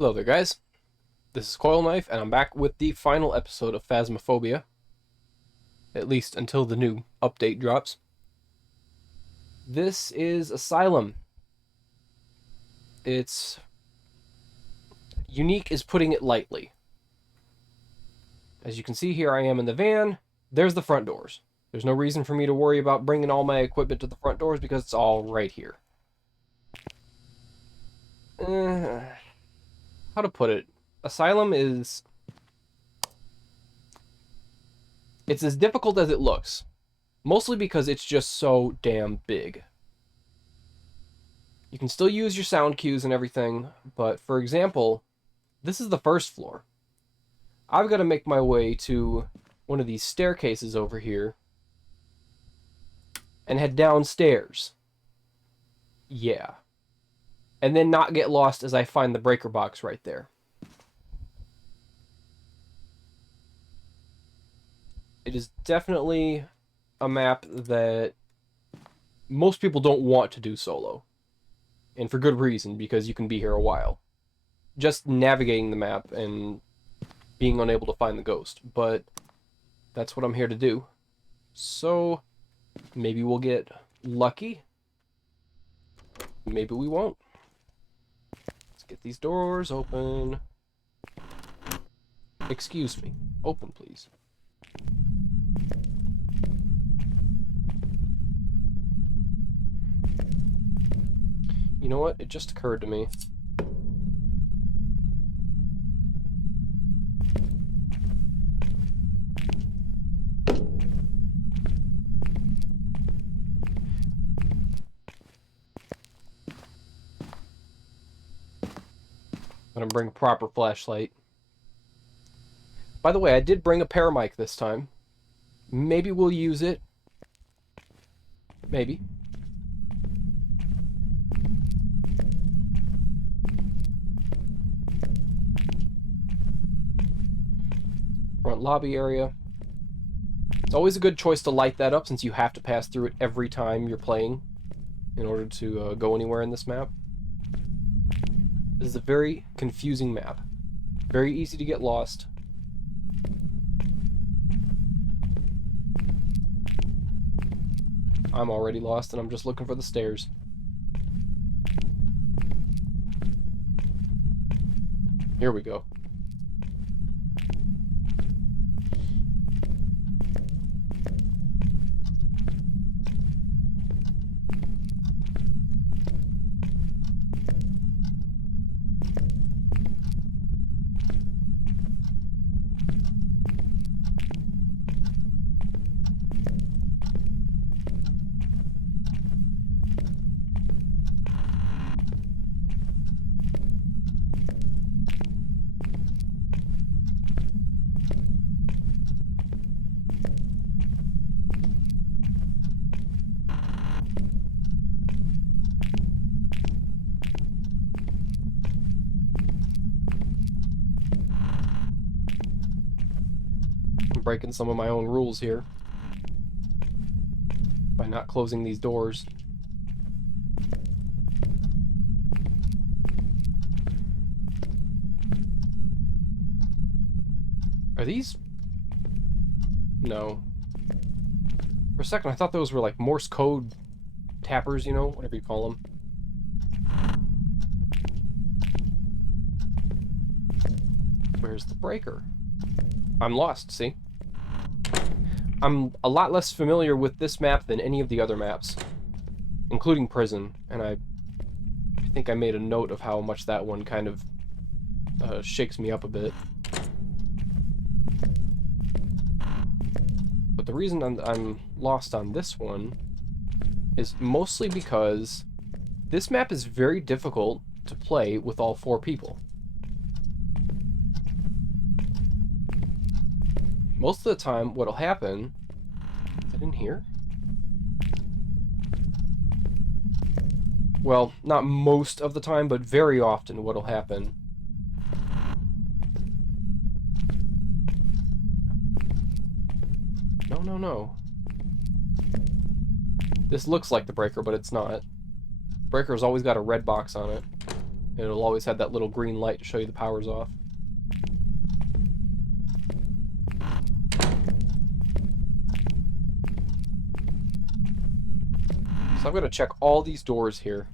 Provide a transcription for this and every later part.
Hello there, guys. This is Coil Knife, and I'm back with the final episode of Phasmophobia. At least until the new update drops. This is Asylum. It's unique is putting it lightly. As you can see, here I am in the van. There's the front doors. There's no reason for me to worry about bringing all my equipment to the front doors because it's all right here. How to put it? Asylum is... it's as difficult as it looks. Mostly because it's just so damn big. You can still use your sound cues and everything, but for example, this is the first floor. I've got to make my way to one of these staircases over here and head downstairs. Yeah. And then not get lost as I find the breaker box right there. It is definitely a map that most people don't want to do solo. And for good reason, because you can be here a while. Just navigating the map and being unable to find the ghost. But that's what I'm here to do. So maybe we'll get lucky. Maybe we won't. Let's get these doors open. Excuse me. Open, please. You know what? It just occurred to me. I'm gonna bring a proper flashlight. By the way, I did bring a paramic this time. Maybe we'll use it. Maybe. Front lobby area. It's always a good choice to light that up since you have to pass through it every time you're playing in order to go anywhere in this map. This is a very confusing map. Very easy to get lost. I'm already lost and I'm just looking for the stairs. Here we go. I'm breaking some of my own rules here by not closing these doors. Are these? No. For a second I thought those were like Morse code tappers, you know, whatever you call them. Where's the breaker? I'm lost, see? I'm a lot less familiar with this map than any of the other maps, including Prison, and I think I made a note of how much that one kind of shakes me up a bit. But the reason I'm lost on this one is mostly because this map is very difficult to play with all 4 people. Most of the time, what'll happen... is it in here? Well, not most of the time, but very often what'll happen... No. This looks like the breaker, but it's not. Breaker's always got a red box on it. It'll always have that little green light to show you the power's off. So I'm going to check all these doors here.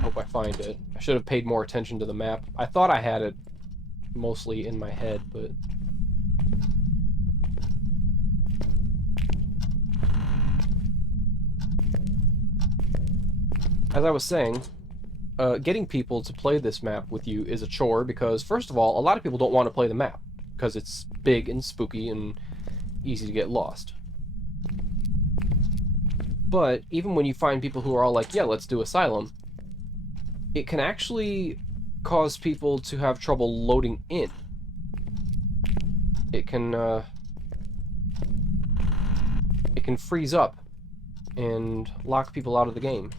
Hope I find it. I should have paid more attention to the map. I thought I had it mostly in my head, but... As I was saying, getting people to play this map with you is a chore because, first of all, a lot of people don't want to play the map because it's big and spooky and easy to get lost. But even when you find people who are all like, yeah, let's do Asylum, it can actually cause people to have trouble loading in. It can freeze up and lock people out of the game.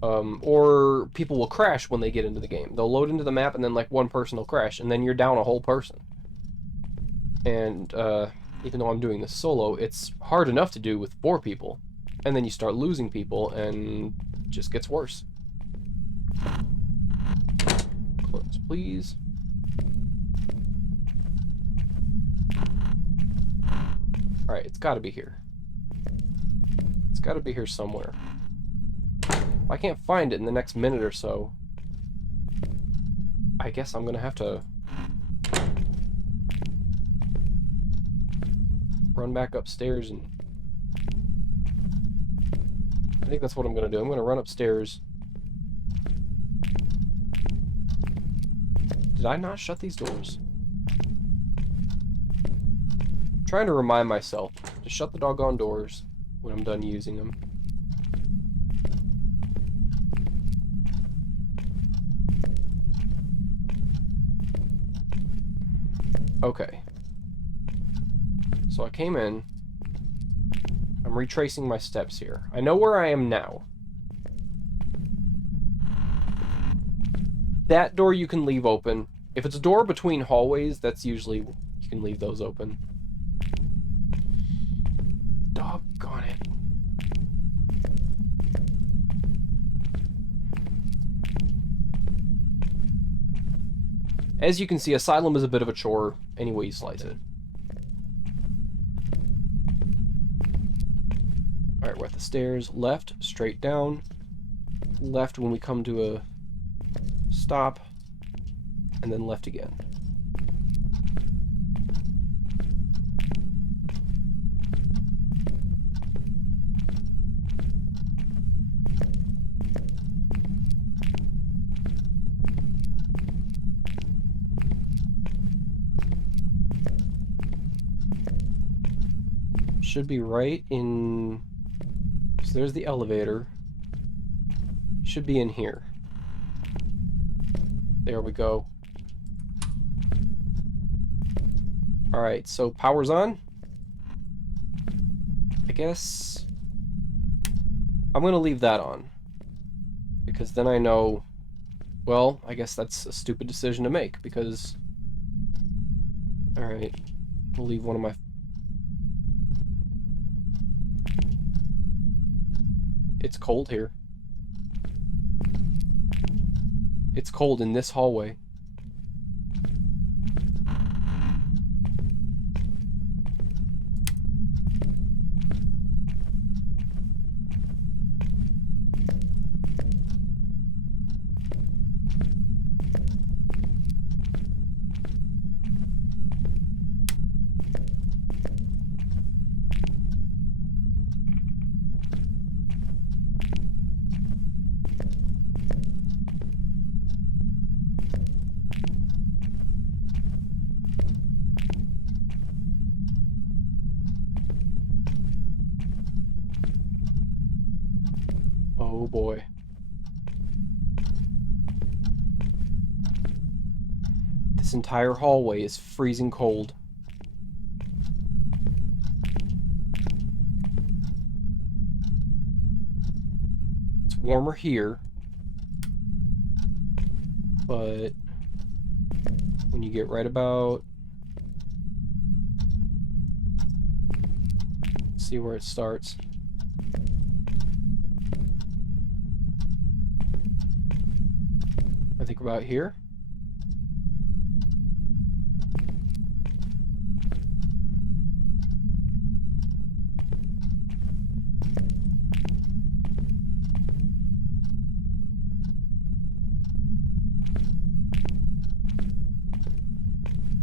Or people will crash when they get into the game. They'll load into the map and then like one person will crash and then you're down a whole person. And even though I'm doing this solo, it's hard enough to do with 4 people. And then you start losing people, and it just gets worse. Close, please. Alright, it's gotta be here. It's gotta be here somewhere. If I can't find it in the next minute or so, I guess I'm gonna have to run back upstairs and... I think that's what I'm going to do. I'm going to run upstairs. Did I not shut these doors? I'm trying to remind myself to shut the doggone doors when I'm done using them. Okay. So I came in. I'm retracing my steps here. I know where I am now. That door you can leave open. If it's a door between hallways, that's usually... you can leave those open. Doggone it. As you can see, Asylum is a bit of a chore any way you slice it. Alright, we're at the stairs. Left, straight down. Left when we come to a stop. And then left again. Should be right in... So there's the elevator. Should be in here. There we go. Alright, so power's on. I guess I'm gonna leave that on. Because then I know... Well, I guess that's a stupid decision to make, because... Alright, we'll leave one of my... It's cold here. It's cold in this hallway. Oh boy. This entire hallway is freezing cold. It's warmer here, but when you get right about... Let's see where it starts. I think about here.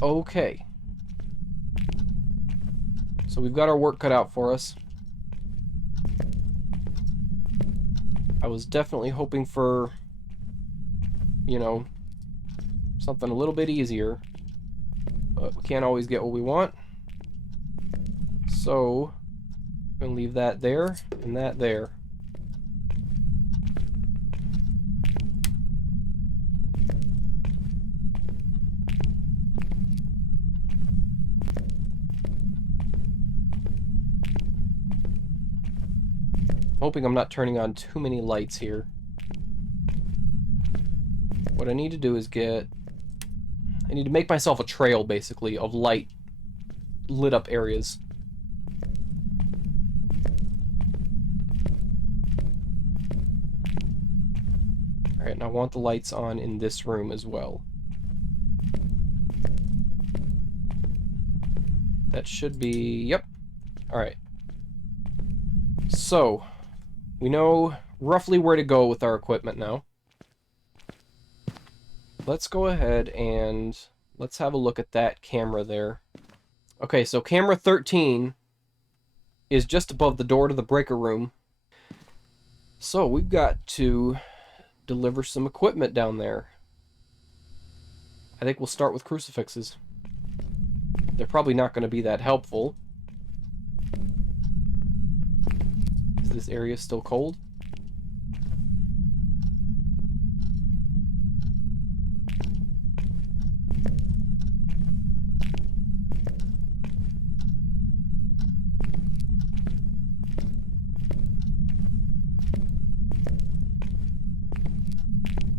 Okay. So we've got our work cut out for us. I was definitely hoping for, you know, something a little bit easier. But we can't always get what we want. So, I'm gonna leave that there and that there. Hoping I'm not turning on too many lights here. What I need to do is I need to make myself a trail, basically, of light lit up areas. Alright, and I want the lights on in this room as well. That should be... Yep. Alright. So, we know roughly where to go with our equipment now. Let's go ahead and let's have a look at that camera there. Okay, so camera 13 is just above the door to the breaker room. So we've got to deliver some equipment down there. I think we'll start with crucifixes. They're probably not going to be that helpful. Is this area still cold?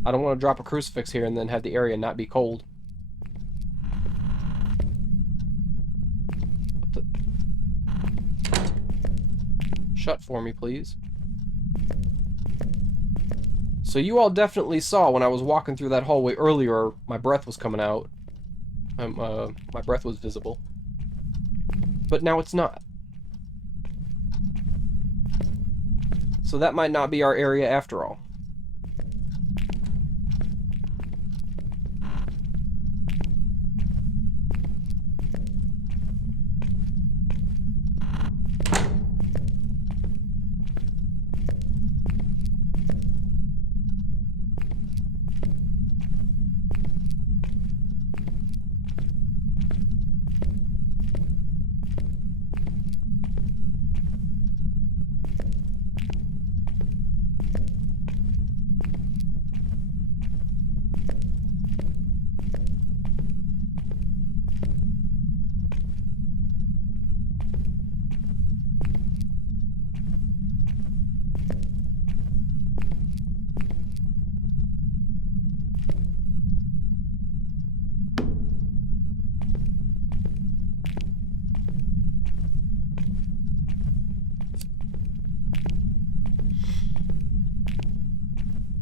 I don't want to drop a crucifix here and then have the area not be cold. Shut for me, please. So you all definitely saw when I was walking through that hallway earlier, my breath was coming out. My breath was visible. But now it's not. So that might not be our area after all.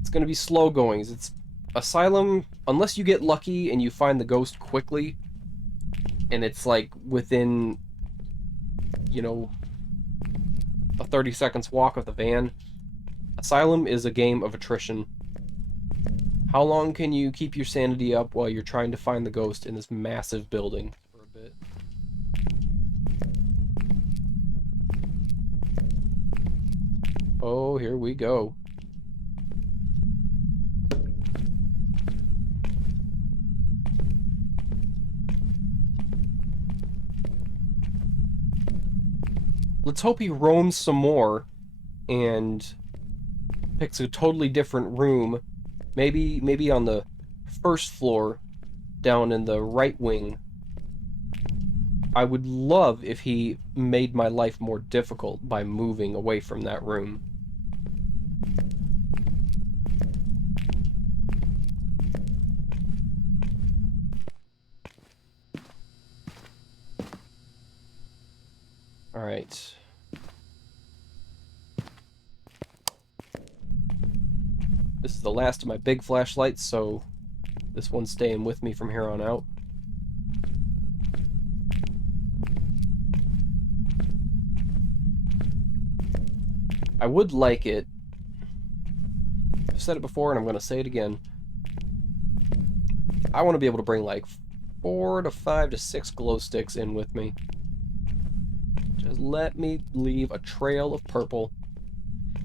It's going to be slow goings. It's Asylum, unless you get lucky and you find the ghost quickly, and it's like within, you know, a 30 seconds walk of the van. Asylum is a game of attrition. How long can you keep your sanity up while you're trying to find the ghost in this massive building for a bit? Oh, here we go. Let's hope he roams some more and picks a totally different room. Maybe on the first floor, down in the right wing. I would love if he made my life more difficult by moving away from that room. Alright. This is the last of my big flashlights, so this one's staying with me from here on out. I would like it. I've said it before and I'm going to say it again. I want to be able to bring like 4 to 5 to 6 glow sticks in with me. Just let me leave a trail of purple.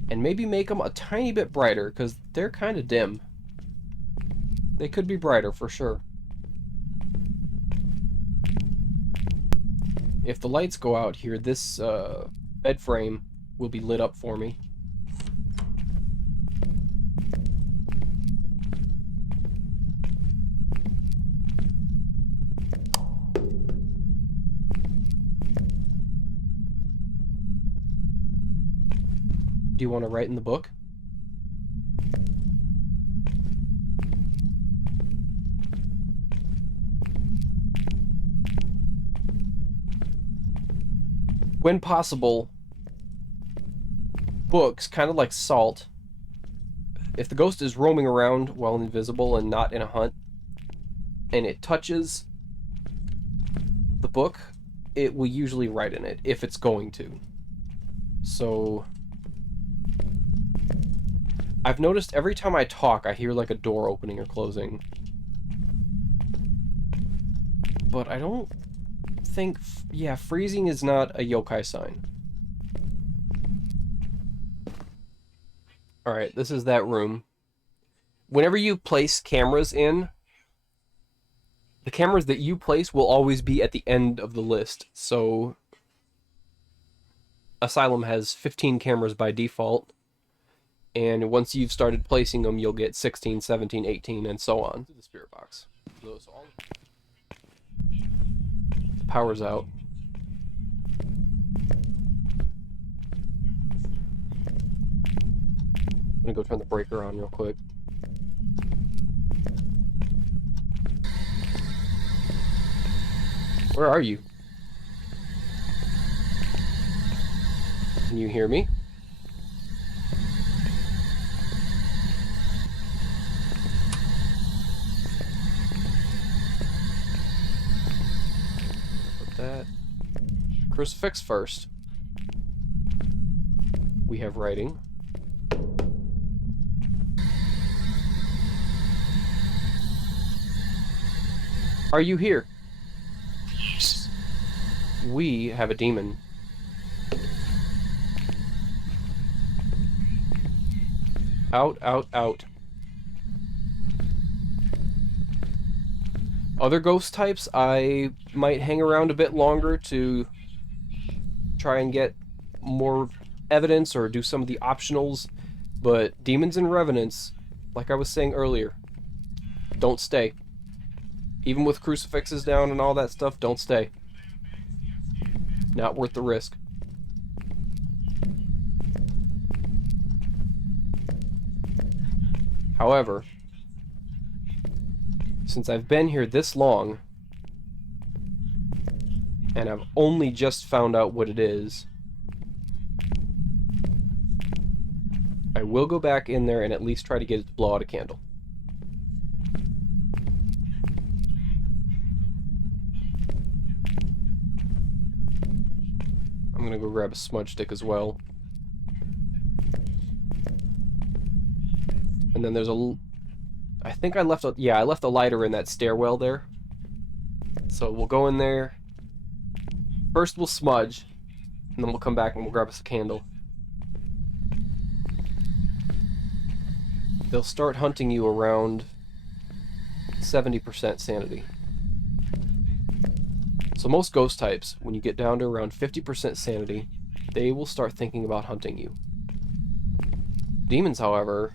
And maybe make them a tiny bit brighter, because they're kind of dim. They could be brighter for sure. If the lights go out here, this bed frame will be lit up for me. Do you want to write in the book? When possible, books, kind of like salt, if the ghost is roaming around while invisible and not in a hunt, and it touches the book, it will usually write in it, if it's going to. So I've noticed every time I talk, I hear like a door opening or closing. But I don't think... yeah, freezing is not a yokai sign. Alright, this is that room. Whenever you place cameras in, the cameras that you place will always be at the end of the list. So Asylum has 15 cameras by default. And once you've started placing them, you'll get 16, 17, 18, and so on. The spirit box. The power's out. I'm gonna go turn the breaker on real quick. Where are you? Can you hear me? That crucifix first. We have writing. Are you here? Yes. We have a demon. Out, out, out. Other ghost types, I might hang around a bit longer to try and get more evidence or do some of the optionals, but demons and revenants, like I was saying earlier, don't stay. Even with crucifixes down and all that stuff, don't stay. Not worth the risk. However, since I've been here this long, and I've only just found out what it is, I will go back in there and at least try to get it to blow out a candle. I'm gonna go grab a smudge stick as well. And then there's a... I think I left a... yeah, I left a lighter in that stairwell there. So we'll go in there. First we'll smudge, and then we'll come back and we'll grab us a candle. They'll start hunting you around 70% sanity. So most ghost types, when you get down to around 50% sanity, they will start thinking about hunting you. Demons, however,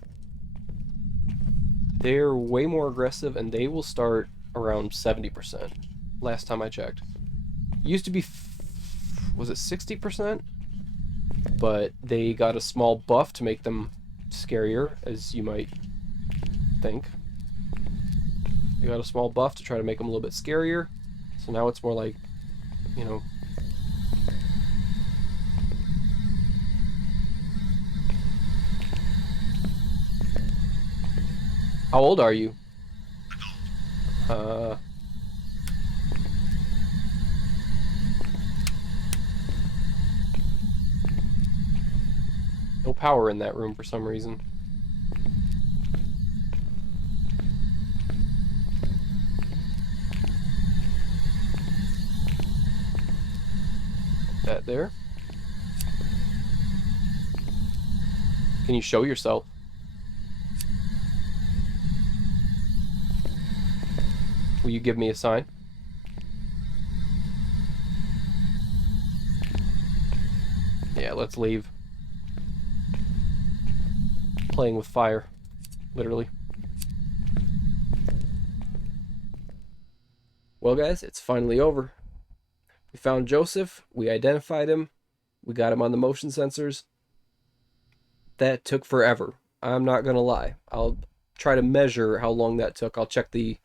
they're way more aggressive and they will start around 70%. Last time I checked. Used to be, was it 60%? But they got a small buff to make them scarier, as you might think. They got a small buff to try to make them a little bit scarier. So now it's more like, you know... How old are you? Adult. No power in that room for some reason. That there. Can you show yourself? Will you give me a sign? Yeah, let's leave. Playing with fire. Literally. Well, guys, it's finally over. We found Joseph. We identified him. We got him on the motion sensors. That took forever. I'm not going to lie. I'll try to measure how long that took. I'll check the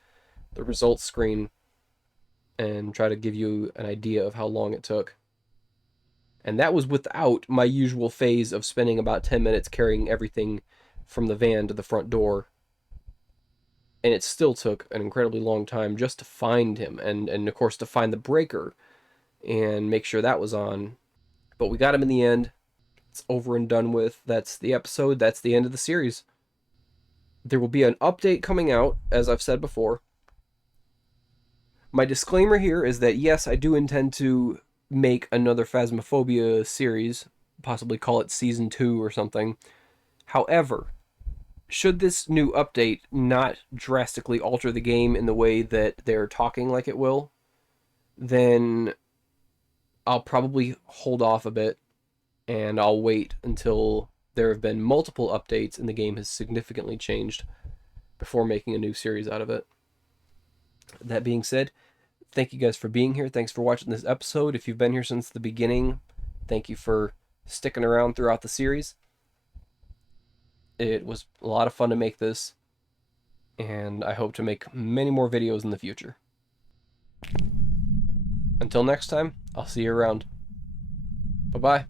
results screen and try to give you an idea of how long it took. And that was without my usual phase of spending about 10 minutes carrying everything from the van to the front door. And it still took an incredibly long time just to find him and of course to find the breaker and make sure that was on. But we got him in the end. It's over and done with. That's the episode. That's the end of the series. There will be an update coming out, as I've said before. My disclaimer here is that yes, I do intend to make another Phasmophobia series, possibly call it Season 2 or something. However, should this new update not drastically alter the game in the way that they're talking like it will, then I'll probably hold off a bit and I'll wait until there have been multiple updates and the game has significantly changed before making a new series out of it. That being said, thank you guys for being here. Thanks for watching this episode. If you've been here since the beginning, thank you for sticking around throughout the series. It was a lot of fun to make this, and I hope to make many more videos in the future. Until next time, I'll see you around. Bye-bye.